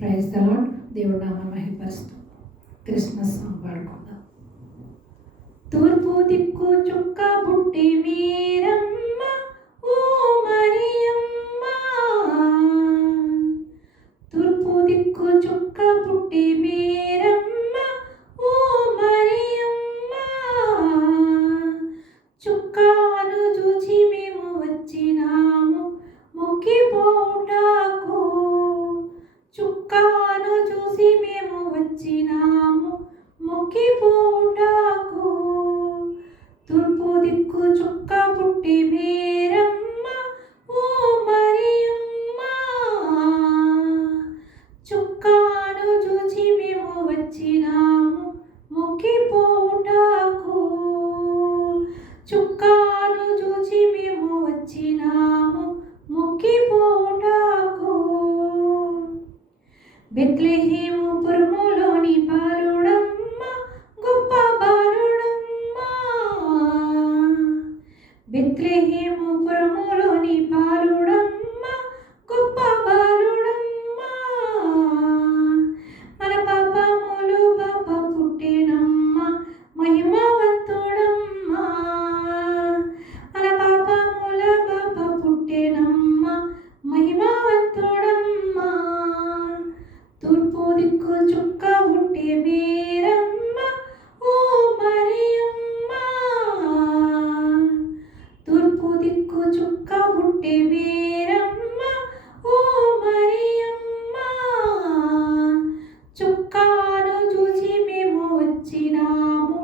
Praise the lord. దేవుడు నామం మహిమపరుస్తూ Christmas song పాడుకుందాం. తూర్పు దిక్కు చుక్క పుట్టి మీరమ్మ ఓ మరియమ్మ, తూర్పు దిక్కు చుక్క పుట్టి మీరమ్మ ఓ మరియమ్మ, చుక్కాను చూచి మేము వచ్చినాము మొక్కిపోవుటకు, చుక్కాను చూసి మేము వచ్చినాము మొక్కిపోవుటకు, తూర్పు దిక్కు చుక్క పుట్టి మీరమ్మ ఓ మరియమ్మ, చుక్కాను చూచి మేము వచ్చినాము మొక్కిపోవుటకు, చుక్కాను చూచి మేము వచ్చినాము మొక్కిపోవుటకు. బెత్లెహేము పురములోని బాలుడమ్మ గొప్ప బాలుడమ్మ, బెత్లెహేము పురములోని బాలుడమ్మ గొప్ప బాలుడమ్మ, మన పాపములు పాప పుట్టెనమ్మ మహిమవంతుడమ్మ, మన పాపముల పాప పుట్టెనమ్మ మహిమవంతుడమ్మ, తూర్పు దిక్కు చుక్క పుట్టి మీరమ్మ ఓ మరియమ్మ, తూర్పు దిక్కు చుక్క పుట్టి మీరమ్మ ఓ మరియమ్మ, చుక్కాను చూసి మేము వచ్చినాము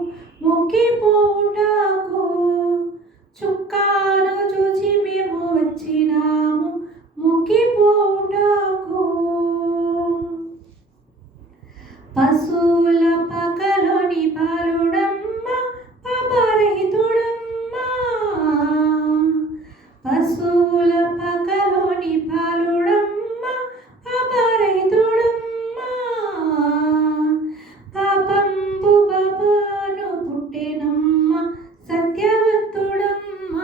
మొక్కిపోవుటకు, చుక్కాను చూసి మేము వచ్చినాము మొక్కిపోవుటకు. పశువుల పకలోని బాలుడమ్మ పాపరహితుడమ్మ, పశువుల పకలోని బాలుడమ్మ పాపరహితుడమ్మ, పాపంబు బాబాను పుట్టెనమ్మ సత్యవంతుడమ్మ,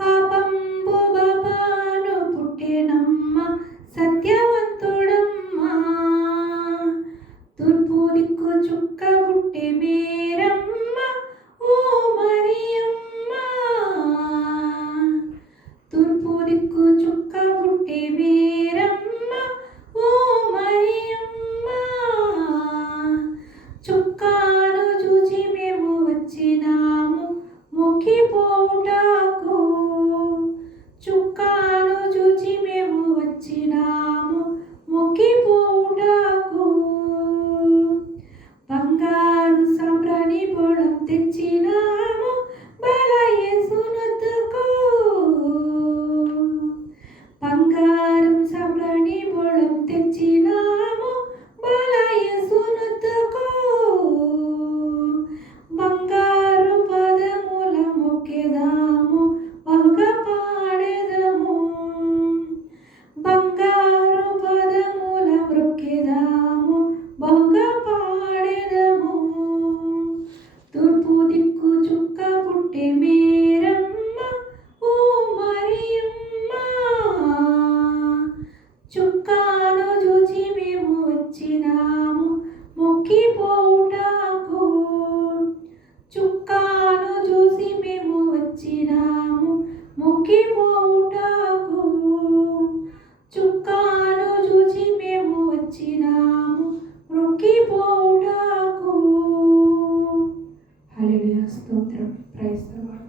పాపంబు బాబాను పుట్టెనమ్మ సత్యవంతుడమ్మ, తూర్పు దిక్కు చుక్క పుట్టి మీరమ్మ ఓ మరియమ్మ, తూర్పు దిక్కు చుక్క పుట్టి మీరమ్మ ఓ మరియమ్మ, చుక్కాను చూచి మేము వచ్చినాము మొక్కిపోవుటకు, చుక్కాను చూచి మేము వచ్చినాము మొక్కిపోవుటకు. బంగారు సాంబ్రాణి బోళం తెచ్చినాము బాలయేసునొద్దకు, బంగారం సాంబ్రాణి బోళం తెచ్చినాము బాలయేసునొద్దకు, బంగారు పదముల మొక్కెదాము బహుగా పాడెదము, బంగారు పదముల మొక్కెదాము బహుగా పాడెదము, తూర్పు దిక్కు చుక్క పుట్టి మీరమ్మ ఓ మరియమ్మ, చుక్కాను చూచి మేము వచ్చినాము మొక్కిపోవుటకు, చుక్కాను చూసి మేము వచ్చినాము మొక్కిపోవుటకు, చుక్కాను చూచి మేము వచ్చినాము మొక్కిపోవుటకు. హల్లెలూయా, స్తోత్రం. Praise the lord.